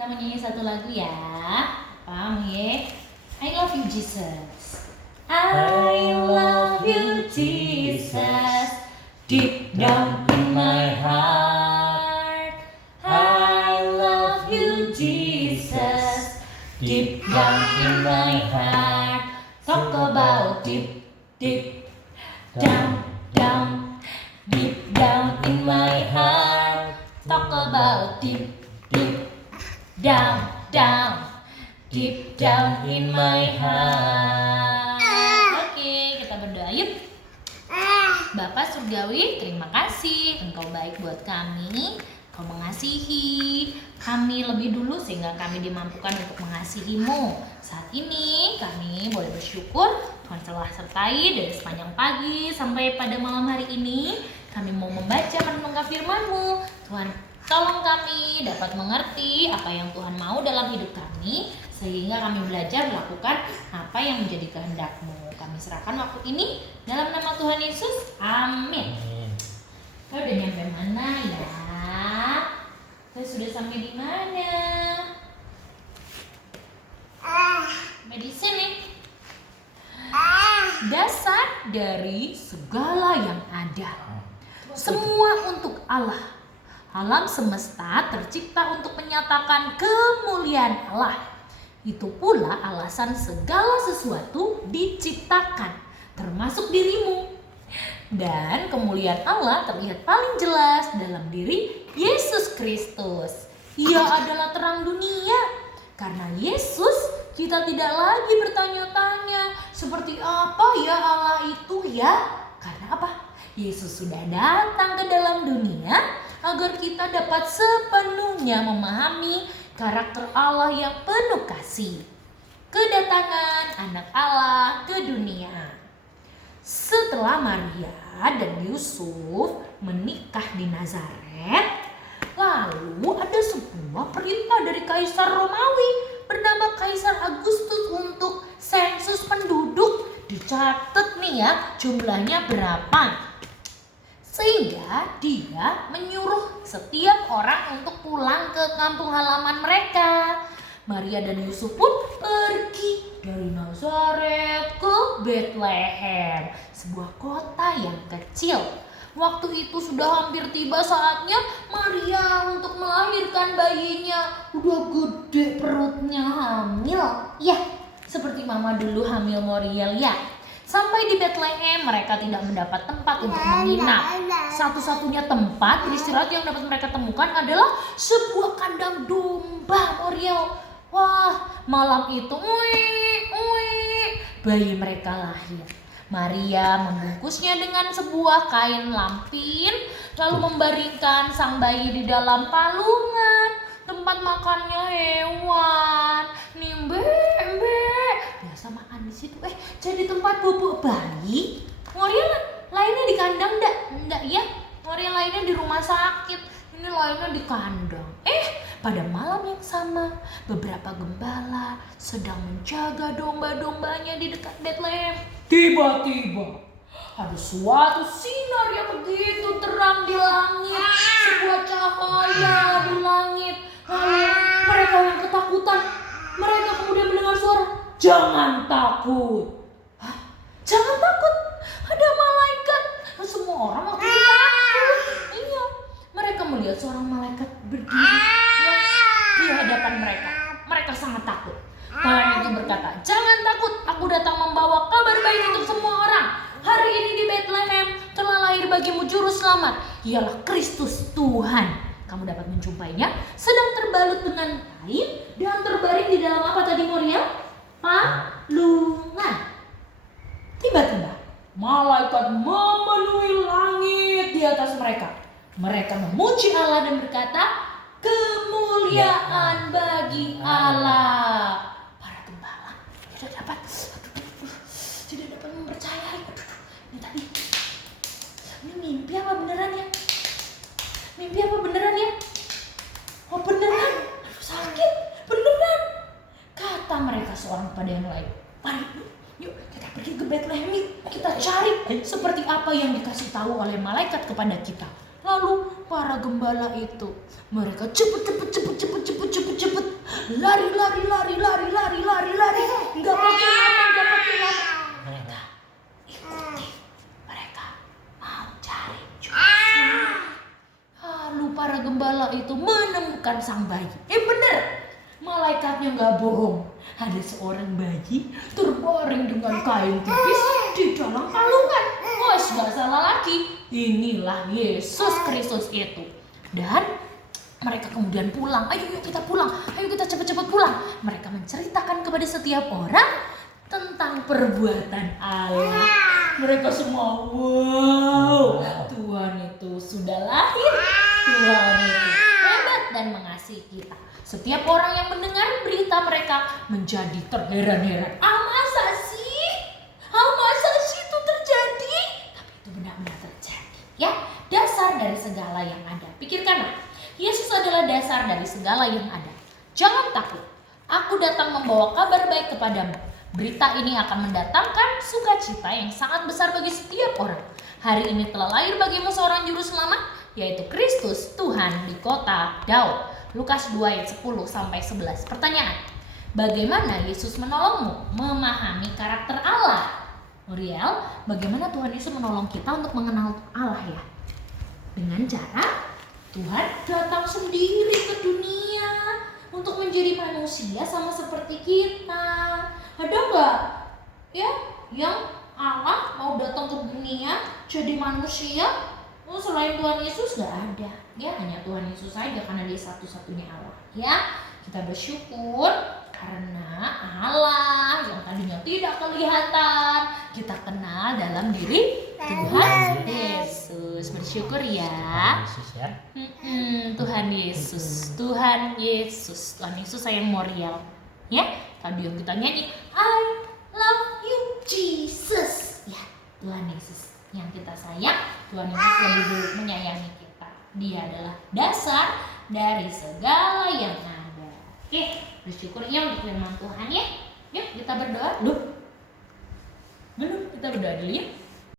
Kita menyanyi satu lagu ya. Paham ya? I love you Jesus. I love you Jesus. Deep down in my heart. I love you Jesus. Deep down in my heart. Talk about deep, deep down, down. Deep down in my heart. Talk about deep, deep down, down. Deep down in my heart. Oke, kita berdoa yuk. Bapak Surgawi, terima kasih. Engkau baik buat kami. Kau mengasihi kami lebih dulu sehingga kami dimampukan untuk mengasihi-Mu. Saat ini kami boleh bersyukur Tuhan telah sertai dari sepanjang pagi sampai pada malam hari ini. Kami mau membaca merenungkan firman-Mu. Tuhan, tolong kami dapat mengerti apa yang Tuhan mau dalam hidup kami, sehingga kami belajar melakukan apa yang menjadi kehendak-Mu. Kami serahkan waktu ini dalam nama Tuhan Yesus. Amin. Kita udah nyampe mana ya? Kita sudah sampai di mana? Di sini. Dasar dari segala yang ada. Semua untuk Allah. Alam semesta tercipta untuk menyatakan kemuliaan Allah. Itu pula alasan segala sesuatu diciptakan, termasuk dirimu. Dan kemuliaan Allah terlihat paling jelas dalam diri Yesus Kristus. Ia adalah terang dunia. Karena Yesus, kita tidak lagi bertanya-tanya seperti apa ya Allah itu ya. Karena apa? Yesus sudah datang ke dalam dunia agar kita dapat sepenuhnya memahami karakter Allah yang penuh kasih. Kedatangan anak Allah ke dunia. Setelah Maria dan Yusuf menikah di Nazaret, lalu ada sebuah perintah dari Kaisar Romawi bernama Kaisar Agustus untuk sensus penduduk. Dicatat nih ya jumlahnya berapa. Sehingga dia menyuruh setiap orang untuk pulang ke kampung halaman mereka. Maria dan Yusuf pun pergi dari Nazaret ke Bethlehem, sebuah kota yang kecil. Waktu itu sudah hampir tiba saatnya Maria untuk melahirkan bayinya. Udah gede perutnya, hamil. Ya, seperti mama dulu hamil Moriel ya. Sampai di Bethlehem mereka tidak mendapat tempat untuk menginap. Satu-satunya tempat beristirahat yang dapat mereka temukan adalah sebuah kandang domba Moriel. Wah, malam itu bayi mereka lahir. Maria membungkusnya dengan sebuah kain lampin, lalu membaringkan sang bayi di dalam palungan tempat makannya hewan. Nimbe, biasa makan di situ. Jadi tempat bubuk bayi. Moriel lainnya di kandang enggak ya? Moriel lainnya di rumah sakit. Ini lainnya di kandang. Pada malam yang sama, beberapa gembala sedang menjaga domba-dombanya di dekat Bethlehem. Tiba-tiba ada suatu sinar yang begitu terang di langit, sebuah cahaya di langit. Lalu mereka yang ketakutan, mereka kemudian mendengar suara, "Jangan takut." Hah? Jangan takut? Ada malaikat. Semua orang waktu itu takut. Iya, mereka melihat seorang malaikat berdiri di hadapan mereka. Mereka sangat takut. Malaikat itu berkata, "Jangan takut, aku datang membawa kabar baik untuk semua orang. Hari ini di Bethlehem telah lahir bagimu juru selamat. Ialah Kristus Tuhan. Kamu dapat menjumpainya sedang terbalut dengan kain dan terbaring di dalam apa tadi Moriel? Palungan." Tiba-tiba malaikat memenuhi langit di atas mereka. Mereka memuji Allah dan berkata, "Kemuliaan bagi Allah." Para gembala tidak dapat mempercayai. Ini tadi, ini mimpi apa beneran ya? Mimpi apa beneran ya? Oh beneran, sakit, beneran. Kata mereka seorang kepada yang lain, "Mari, yuk kita pergi ke Bethlehem, kita cari seperti apa yang dikasih tahu oleh malaikat kepada kita." Lalu para gembala itu. Mereka cepet lari, nggak pakai lama. Mereka ikuti, mereka mau cari Yusuf. Lalu para gembala itu menemukan sang bayi. Bener, malaikatnya nggak bohong. Ada seorang bayi terbaring dengan kain tipis di dalam kalungan. Nggak salah lagi. Inilah Yesus Kristus itu. Dan mereka kemudian pulang. Ayo kita pulang. Ayo kita cepat-cepat pulang. Mereka menceritakan kepada setiap orang tentang perbuatan Allah. Mereka semua, wow, Tuhan itu sudah lahir. Tuhan itu hebat dan mengasihi kita. Setiap orang yang mendengar berita mereka menjadi terheran-heran. Masa sih itu terjadi? Tapi itu benar-benar terjadi. Ya, dasar dari segala yang ada. Pikirkanlah, Yesus adalah dasar dari segala yang ada. Jangan takut. Aku datang membawa kabar baik kepadamu. Berita ini akan mendatangkan sukacita yang sangat besar bagi setiap orang. Hari ini telah lahir bagimu seorang juru selamat, yaitu Kristus Tuhan di kota Daud. Lukas 2 ayat 10-11. Pertanyaan, bagaimana Yesus menolongmu memahami karakter Allah? Muriel, bagaimana Tuhan Yesus menolong kita untuk mengenal Allah ya? Dengan cara Tuhan datang sendiri ke dunia untuk menjadi manusia sama seperti kita. Ada nggak ya yang Allah mau datang ke dunia jadi manusia? Selain Tuhan Yesus nggak ada. Ya, hanya Tuhan Yesus saja karena Dia satu-satunya Allah. Ya, kita bersyukur karena Allah yang tadinya tidak kelihatan kita kenal dalam diri Tuhan Yesus. Bersyukur ya. Tuhan Yesus, Tuhan Yesus, Tuhan Yesus sayang Muriel. Ya, tadi yang kita nyanyi I love you Jesus. Ya, Tuhan Yesus yang kita sayang. Tuhan Yesus lebih dulu menyayangi kita. Dia adalah dasar dari segala yang ada. Oke, bersyukur ya untuk firman Tuhan ya. Yuk kita berdoa. Belum, kita berdoa dulu ya.